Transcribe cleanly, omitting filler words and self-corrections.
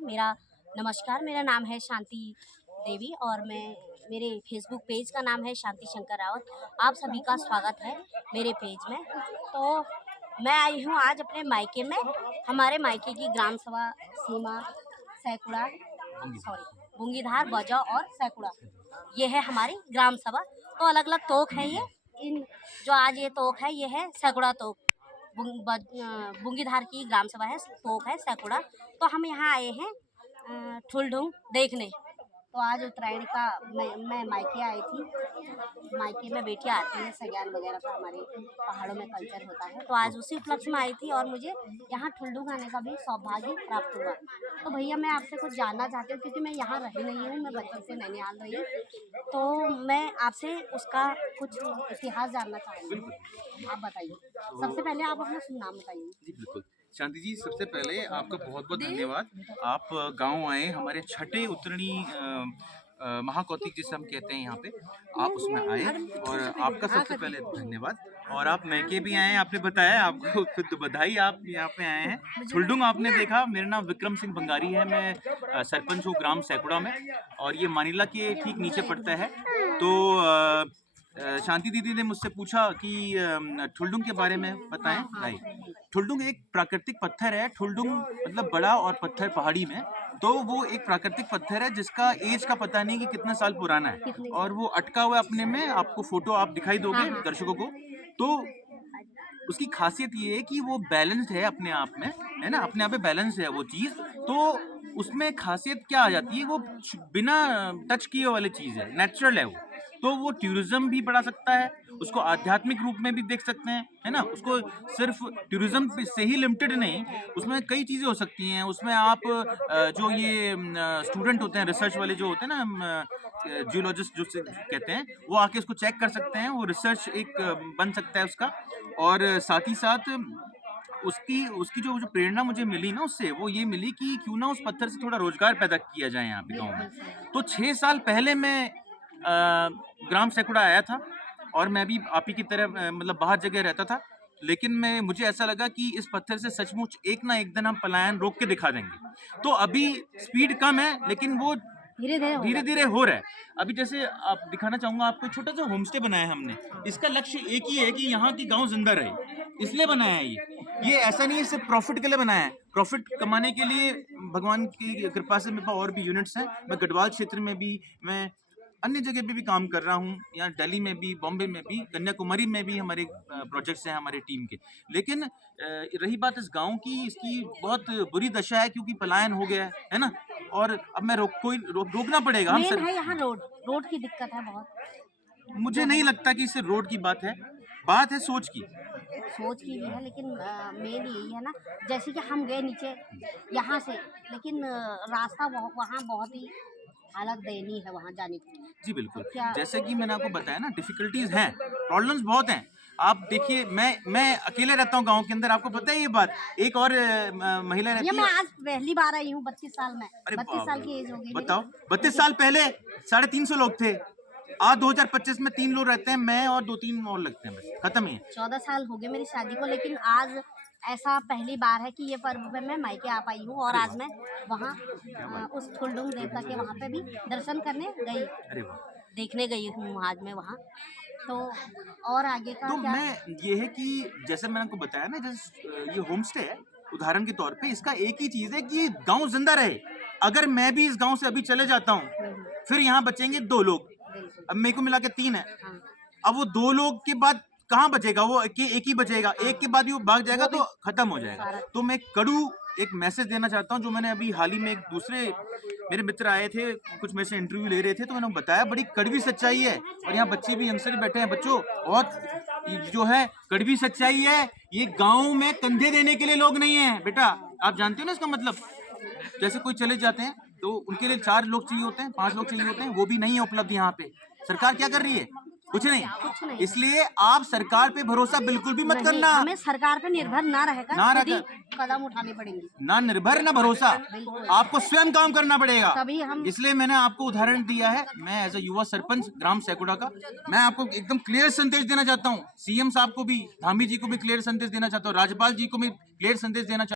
मेरा नमस्कार, मेरा नाम है शांति देवी और मेरे फेसबुक पेज का नाम है शांति शंकर रावत। आप सभी का स्वागत है मेरे पेज में। तो मैं आई हूँ आज अपने मायके में। हमारे मायके की ग्राम सभा सीमा सैकुड़ा बुंगीधार बजा और सैकुड़ा, ये है हमारी ग्राम सभा। तो अलग अलग तोक है ये। इन जो आज ये तोक है ये है सैकुड़ा तोक। बुंगीधार की ग्राम सभा है, तोक है सैकुड़ा। तो हम यहाँ आए हैं ठुलढुंग देखने। तो आज उत्तरायण का मैं मायके आई थी। मायके में बेटियाँ आती हैं सगान वगैरह का, हमारे पहाड़ों में कल्चर होता है। तो आज उसी उपलक्ष्य में आई थी और मुझे यहाँ ठुलढुंग आने का भी सौभाग्य प्राप्त हुआ। तो भैया मैं आपसे कुछ जानना चाहती हूँ, क्योंकि मैं यहाँ रही नहीं हूँ, मैं बचपन से नैनीहाल रही हूँ। तो मैं आपसे उसका कुछ इतिहास जानना चाहूँगी, आप बताइए। सबसे पहले आप अपना शुभ नाम बताइए। जी बिल्कुल। शांति जी, सबसे पहले आपका बहुत बहुत धन्यवाद। आप गांव आए, हमारे छठे उत्तरणी महाकौतिक जिसे हम कहते हैं यहाँ पे, आप उसमें आए और आपका सबसे पहले धन्यवाद। और आप मैके भी आए, आपने बताया, आपको खुद बधाई, आप यहाँ पे आए हैं। ठुलढुंग आपने देखा। मेरा नाम विक्रम सिंह बंगारी है, मैं सरपंच हूँ ग्राम सैकुड़ा में और ये मानिला के ठीक नीचे पड़ता है। तो शांति दीदी ने मुझसे पूछा कि ठुलढुंग के बारे में बताएं। राइट, ठुलढुंग एक प्राकृतिक पत्थर है। ठुलढुंग मतलब बड़ा और पत्थर पहाड़ी में, तो वो एक प्राकृतिक पत्थर है जिसका एज का पता नहीं कि कितना साल पुराना है और वो अटका हुआ है अपने में। आपको फोटो आप दिखाई दोगे दर्शकों को। तो उसकी खासियत ये है कि वो बैलेंस्ड है अपने आप में, है ना, अपने आप में बैलेंस्ड है वो चीज। तो उसमें खासियत क्या आ जाती है, वो बिना टच किए वाली चीज है, नेचुरल है वो। तो वो टूरिज्म भी बढ़ा सकता है, उसको आध्यात्मिक रूप में भी देख सकते हैं, है ना। उसको सिर्फ टूरिज्म से ही लिमिटेड नहीं, उसमें कई चीज़ें हो सकती हैं। उसमें आप जो ये स्टूडेंट होते हैं, रिसर्च वाले जो होते हैं ना, जियोलॉजिस्ट जो से कहते हैं, वो आके उसको चेक कर सकते हैं। वो रिसर्च एक बन सकता है उसका। और साथ ही साथ उसकी उसकी जो प्रेरणा मुझे मिली ना, उससे वो ये मिली कि क्यों ना उस पत्थर से थोड़ा रोजगार पैदा किया जाए यहाँ पे गाँव में। तो 6 साल पहले मैं ग्राम सैकुड़ा आया था और मैं भी आप ही की तरह मतलब बाहर जगह रहता था। लेकिन मुझे ऐसा लगा कि इस पत्थर से सचमुच एक ना एक दिन हम पलायन रोक के दिखा देंगे। तो अभी स्पीड कम है, लेकिन वो धीरे धीरे हो रहा है। अभी जैसे आप दिखाना चाहूंगा आपको, छोटा सा होम स्टे बनाया है हमने। इसका लक्ष्य एक ही है कि यहाँ की गांव जिंदा रहे, इसलिए बनाया है ये ऐसा नहीं है सिर्फ प्रॉफिट के लिए बनाया है। प्रॉफिट कमाने के लिए भगवान की कृपा से मेरे पास और भी यूनिट्स हैं। मैं गढ़वाल क्षेत्र में भी, मैं अन्य जगह पे भी काम कर रहा हूँ, यहाँ दिल्ली में भी, बॉम्बे में भी, कन्याकुमारी में भी हमारे प्रोजेक्ट्स हैं हमारे टीम के। लेकिन रही बात इस गांव की, इसकी बहुत बुरी दशा है क्योंकि पलायन हो गया है ना। और अब मैं रोकना पड़ेगा हम सर। यहाँ रोड की दिक्कत है बहुत। मुझे नहीं लगता कि सिर्फ रोड की बात है सोच की भी है। लेकिन मेन यही है ना, जैसे कि हम गए नीचे यहाँ से, लेकिन रास्ता वहाँ बहुत ही हालत दयनीय है वहाँ जाने की। जी बिल्कुल, जैसे कि मैंने आपको बताया ना, डिफिकल्टीज हैं, प्रॉब्लम्स बहुत हैं। आप देखिए, मैं अकेले रहता हूँ गांव के अंदर, आपको पता है ये बात। एक और महिला रहती है। मैं आज पहली बार आई हूँ 32 साल में। 32 साल की एज हो गई। बताओ, 32 साल पहले 350 लोग थे। आज 2025 में 3 लोग रहते हैं, मैं और 2-3 और लगते हैं, बस खत्म ही है। 14 साल हो गए मेरी शादी को, लेकिन आज ऐसा पहली बार है कि ये पर्व पे मैं मायके आ पाई हूँ। और आज मैं वहाँ उस ठुलढुंग देवता के वहाँ पे भी दर्शन करने गई, देखने गई हूँ आज मैं वहाँ। तो और आगे का तो क्या? मैं ये है कि जैसे मैंने आपको बताया ना, जैसे ये होम स्टे है, उदाहरण के तौर पे इसका एक ही चीज है कि गांव जिंदा रहे। अगर मैं भी इस गांव से अभी चले जाता हूँ, फिर यहाँ बचेंगे 2 लोग, अब मेरे को मिला के 3 है। अब वो 2 लोग के बाद कहाँ बचेगा, वो एक ही बचेगा। एक के बाद ही वो भाग जाएगा तो खत्म हो जाएगा। तो मैं एक मैसेज देना चाहता हूँ, जो मैंने अभी हाल ही में, एक दूसरे मेरे मित्र आए थे, कुछ मेरे से इंटरव्यू ले रहे थे, तो मैंने बताया बड़ी कड़वी सच्चाई है। और यहाँ बच्चे भी, यंगस्टर भी बैठे हैं, बच्चों, और जो है कड़वी सच्चाई है, ये गाँव में कंधे देने के लिए लोग नहीं है बेटा। आप जानते हो ना इसका मतलब। जैसे कोई चले जाते हैं तो उनके लिए 4 लोग चाहिए होते हैं, 5 लोग चाहिए होते हैं, वो भी नहीं है उपलब्ध यहाँ पे। सरकार क्या कर रही है? कुछ नहीं। इसलिए आप सरकार पे भरोसा बिल्कुल भी मत करना। हमें सरकार पे निर्भर ना रहकर कदम उठाने पड़ेंगे। ना निर्भर ना भरोसा, आपको स्वयं काम करना पड़ेगा। तभी हम, इसलिए मैंने आपको उदाहरण दिया है। मैं एज अ युवा सरपंच ग्राम सैकुड़ा का, मैं आपको एकदम क्लियर संदेश देना चाहता हूँ। सीएम साहब को भी, धामी जी को भी क्लियर संदेश देना चाहता हूँ, राज्यपाल जी को भी क्लियर संदेश देना चाहता हूँ।